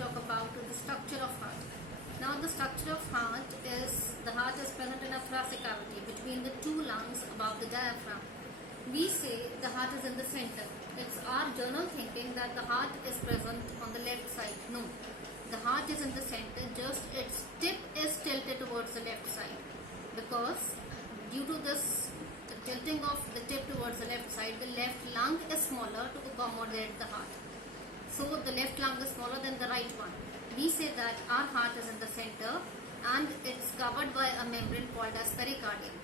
talk about the structure of heart. Now the structure of heart is, the heart is present in a thoracic cavity between the two lungs above the diaphragm. We say the heart is in the center. It's our general thinking that the heart is present on the left side. No, the heart is in the center, just its tip is tilted towards the left side, because due to this tilting of the tip towards the left side, the left lung is smaller to accommodate the heart. So the left lung is smaller than the right one. We say that our heart is in the center and it's covered by a membrane called as pericardium.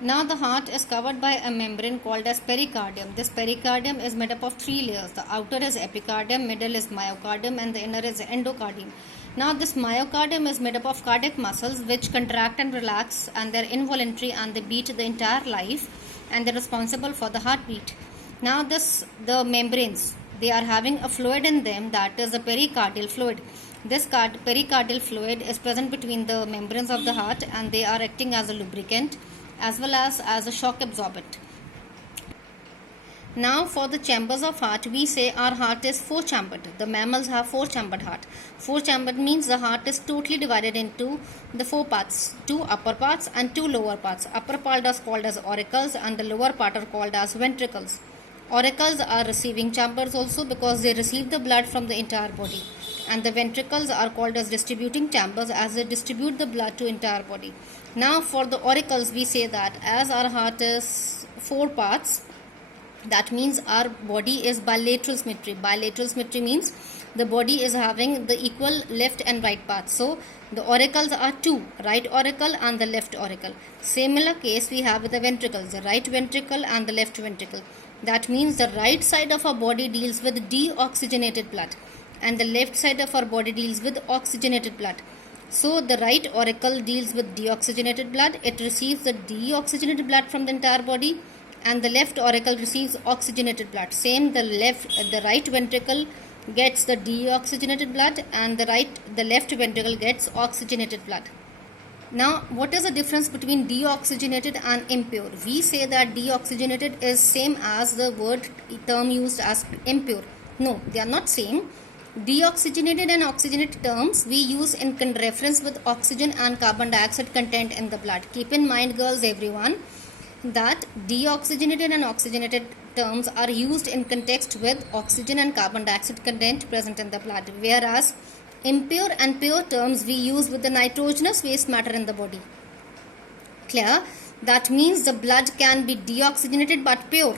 Now the heart is covered by a membrane called as pericardium. This pericardium is made up of three layers. The outer is epicardium, middle is myocardium, and the inner is endocardium. Now this myocardium is made up of cardiac muscles which contract and relax, and they're involuntary and they beat the entire life, and they're responsible for the heartbeat. Now the membranes, they are having a fluid in them, that is the pericardial fluid. This pericardial fluid is present between the membranes of the heart, and they are acting as a lubricant as well as a shock absorbent. Now for the chambers of heart, we say our heart is four-chambered. The mammals have four-chambered heart. Four-chambered means the heart is totally divided into the four parts, two upper parts and two lower parts. Upper part is called as auricles and the lower part are called as ventricles. Auricles are receiving chambers also because they receive the blood from the entire body, and the ventricles are called as distributing chambers as they distribute the blood to entire body. Now for the auricles, we say that as our heart is four parts, that means our body is bilateral symmetry. Bilateral symmetry means the body is having the equal left and right parts. So the auricles are two, right auricle and the left auricle. Similar case we have with the ventricles, the right ventricle and the left ventricle. That means the right side of our body deals with deoxygenated blood and the left side of our body deals with oxygenated blood. So the right auricle deals with deoxygenated blood. It receives the deoxygenated blood from the entire body, and the left auricle receives oxygenated blood. Same, the right ventricle gets the deoxygenated blood, and the left ventricle gets oxygenated blood. Now, what is the difference between deoxygenated and impure? We say that deoxygenated is same as the term used as impure. No, they are not same. Deoxygenated and oxygenated terms we use in reference with oxygen and carbon dioxide content in the blood. Keep in mind, girls, everyone, that deoxygenated and oxygenated terms are used in context with oxygen and carbon dioxide content present in the blood, whereas impure and pure terms we use with the nitrogenous waste matter in the body. Clear? That means the blood can be deoxygenated but pure.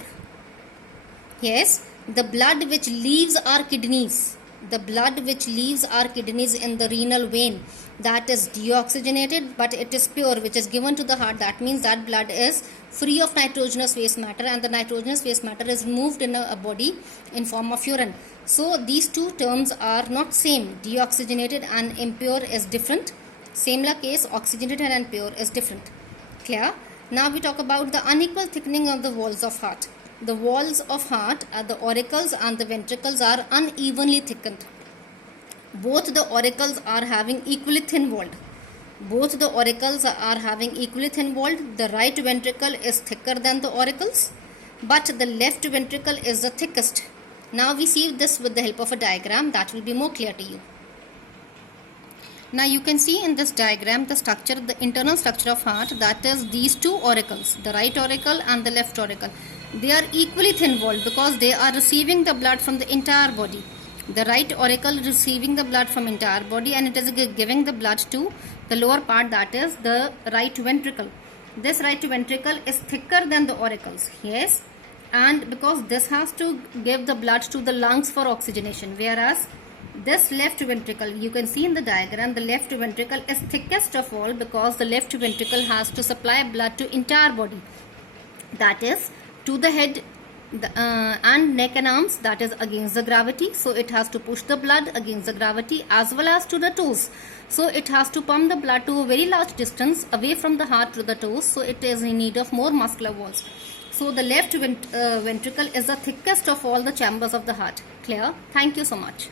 Yes, the blood which leaves our kidneys, in the renal vein, that is deoxygenated but it is pure, which is given to the heart. That means that blood is free of nitrogenous waste matter, and the nitrogenous waste matter is moved in a body in form of urine. So these two terms are not same. Deoxygenated and impure is different. Similar case, oxygenated and pure is different. Clear? Now we talk about the unequal thickening of the walls of heart. The walls of heart, the auricles and the ventricles, are unevenly thickened. Both the auricles are having equally thin walled. The right ventricle is thicker than the auricles, but the left ventricle is the thickest. Now we see this with the help of a diagram that will be more clear to you. Now you can see in this diagram the structure, the internal structure of heart, that is these two auricles, the right auricle and the left auricle. They are equally thin walled because they are receiving the blood from the entire body. The right auricle receiving the blood from entire body, and it is giving the blood to the lower part, that is the right ventricle. This right ventricle is thicker than the auricles. Yes, and because this has to give the blood to the lungs for oxygenation, whereas this left ventricle, you can see in the diagram, the left ventricle is thickest of all because the left ventricle has to supply blood to entire body, that is to the head and neck and arms, that is against the gravity. So it has to push the blood against the gravity, as well as to the toes. So it has to pump the blood to a very large distance away from the heart to the toes. So it is in need of more muscular walls. So the left ventricle is the thickest of all the chambers of the heart. Clear? Thank you so much.